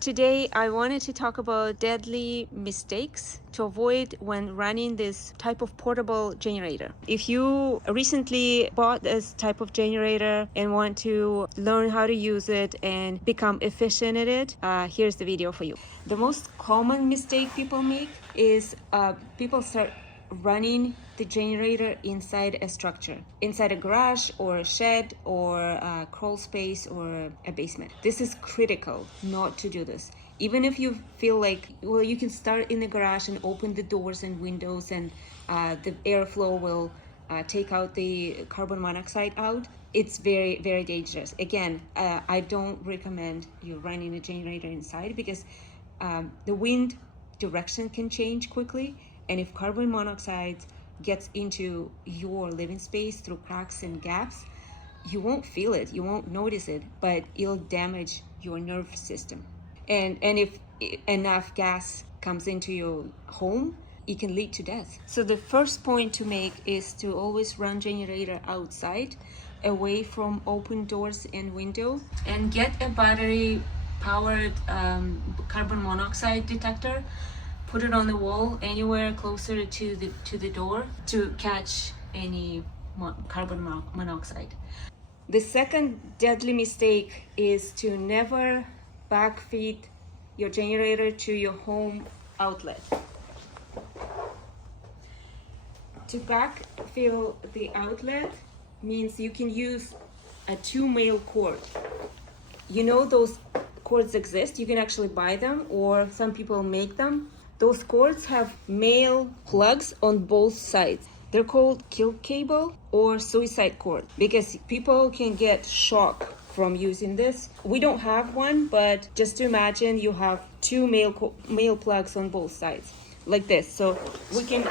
Today, I wanted to talk about deadly mistakes to avoid when running this type of portable generator. If you recently bought this type of generator and want to learn how to use it and become efficient at it, here's the video for you. The most common mistake people make is people start running the generator inside a structure, inside a garage or a shed or a crawl space or a basement. This is critical not to do this. Even if you feel like, well, you can start in the garage and open the doors and windows and the airflow will take out the carbon monoxide out. It's very, very dangerous. Again, I don't recommend you running a generator inside because the wind direction can change quickly. And if carbon monoxide gets into your living space through cracks and gaps, you won't feel it, you won't notice it, but it'll damage your nerve system. And if enough gas comes into your home, it can lead to death. So the first point to make is to always run generator outside, away from open doors and window, and get a battery powered carbon monoxide detector. Put it on the wall anywhere closer to the door to catch any carbon monoxide. The second deadly mistake is to never backfeed your generator to your home outlet. To backfill the outlet means you can use a 2-male cord. You know those cords exist, you can actually buy them, or some people make them. Those cords have male plugs on both sides. They're called kill cable or suicide cord because people can get shock from using this. We don't have one, but just to imagine you have 2 male plugs on both sides, like this. So we can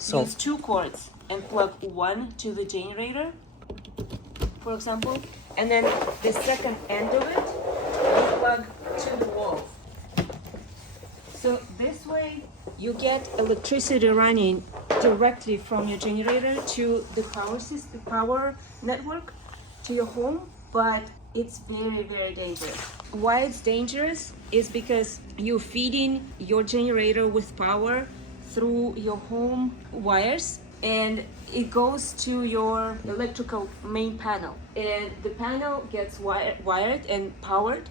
use 2 cords and plug one to the generator, for example, and then the second end of it we plug to the wall. So this way you get electricity running directly from your generator to the power network to your home, but it's very, very dangerous. Why it's dangerous is because you're feeding your generator with power through your home wires, and it goes to your electrical main panel, and the panel gets wired and powered,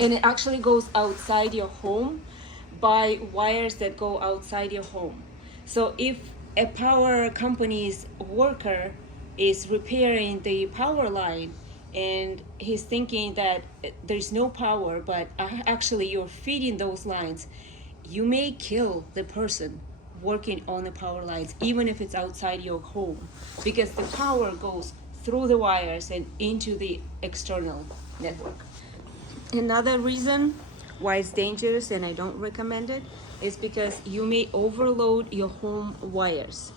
and it actually goes outside your home by wires that go outside your home. So if a power company's worker is repairing the power line and he's thinking that there's no power, but actually you're feeding those lines, you may kill the person working on the power lines, even if it's outside your home, because the power goes through the wires and into the external network. Another reason why it's dangerous and I don't recommend it is because you may overload your home wires.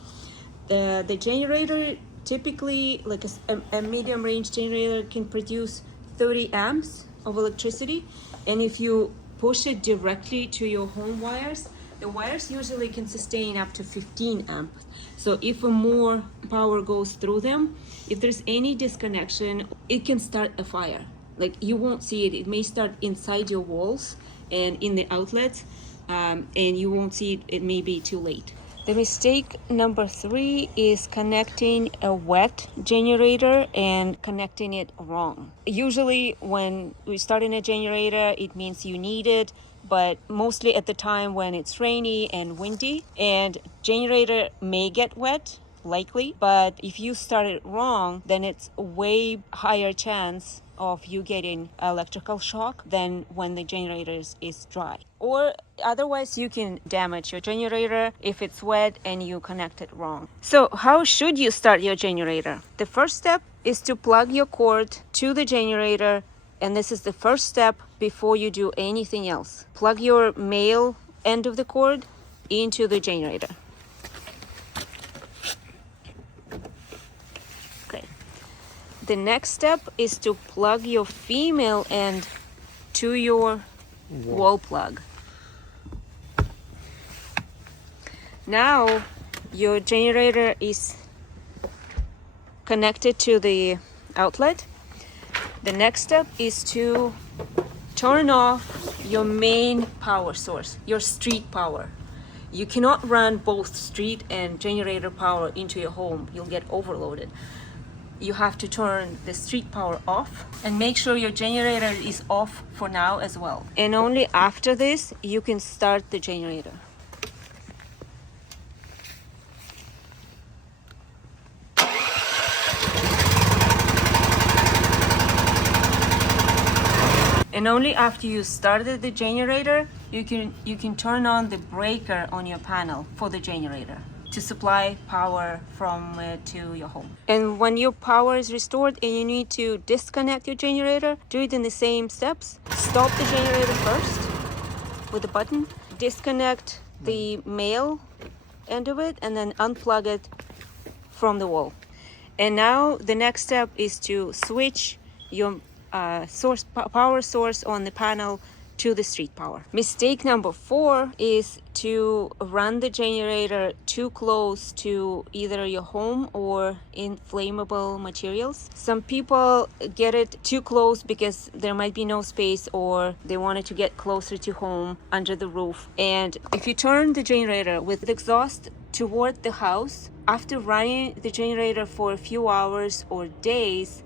The generator typically, like a medium range generator, can produce 30 amps of electricity, and if you push it directly to your home wires, the wires usually can sustain up to 15 amps. So if more power goes through them, if there's any disconnection, it can start a fire. Like, you won't see it. It may start inside your walls and in the outlets, and you won't see it. It may be too late. The mistake number 3 is connecting a wet generator and connecting it wrong. Usually when we start in a generator, it means you need it, but mostly at the time when it's rainy and windy, and generator may get wet, likely, but if you start it wrong, then it's way higher chance of you getting electrical shock than when the generator is dry. Or otherwise you can damage your generator if it's wet and you connect it wrong. So how should you start your generator? The first step is to plug your cord to the generator, and this is the first step before you do anything else. Plug your male end of the cord into the generator. The next step is to plug your female end to your wall plug. Now your generator is connected to the outlet. The next step is to turn off your main power source, your street power. You cannot run both street and generator power into your home. You'll get overloaded. You have to turn the street power off and make sure your generator is off for now as well. And only after this, you can start the generator. And only after you started the generator, you can turn on the breaker on your panel for the generator to supply power from to your home. And when your power is restored and you need to disconnect your generator, do it in the same steps. Stop the generator first with the button, disconnect the male end of it, and then unplug it from the wall. And now the next step is to switch your power source on the panel to the street power. Mistake number 4 is to run the generator too close to either your home or inflammable materials. Some people get it too close because there might be no space, or they wanted to get closer to home under the roof. And if you turn the generator with the exhaust toward the house, after running the generator for a few hours or days,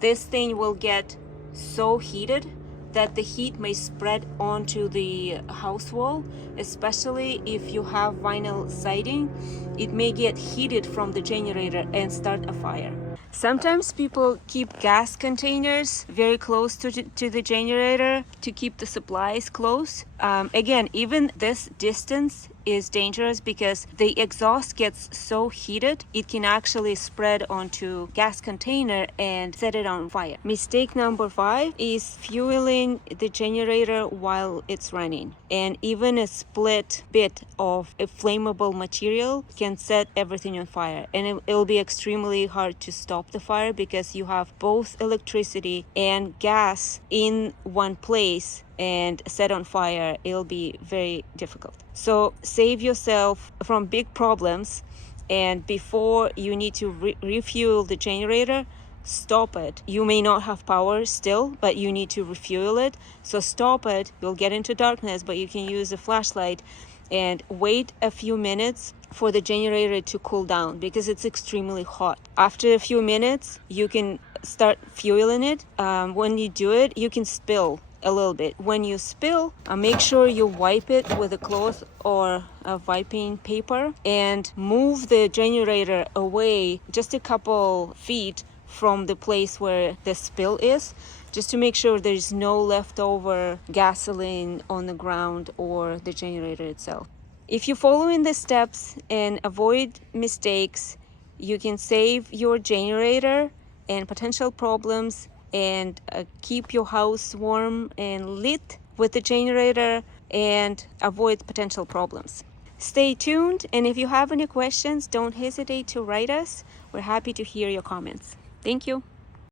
this thing will get so heated that the heat may spread onto the house wall, especially if you have vinyl siding. It may get heated from the generator and start a fire. Sometimes people keep gas containers very close to the generator to keep the supplies close. Again, even this distance is dangerous because the exhaust gets so heated, it can actually spread onto gas container and set it on fire. Mistake number 5 is fueling the generator while it's running. And even a split bit of a flammable material can set everything on fire. And it'll be extremely hard to stop the fire because you have both electricity and gas in one place and set on fire. It'll be very difficult. So save yourself from big problems, and before you need to refuel the generator, stop it. You may not have power still, but you need to refuel it. So stop it. You'll get into darkness, but you can use a flashlight and wait a few minutes for the generator to cool down because it's extremely hot. After a few minutes, you can start fueling it. When you do it, you can spill a little bit. When you spill, make sure you wipe it with a cloth or a wiping paper and move the generator away just a couple feet from the place where the spill is, just to make sure there's no leftover gasoline on the ground or the generator itself. If you follow in the steps and avoid mistakes, you can save your generator and potential problems and keep your house warm and lit with the generator and avoid potential problems. Stay tuned, and if you have any questions, don't hesitate to write us. We're happy to hear your comments. Thank you.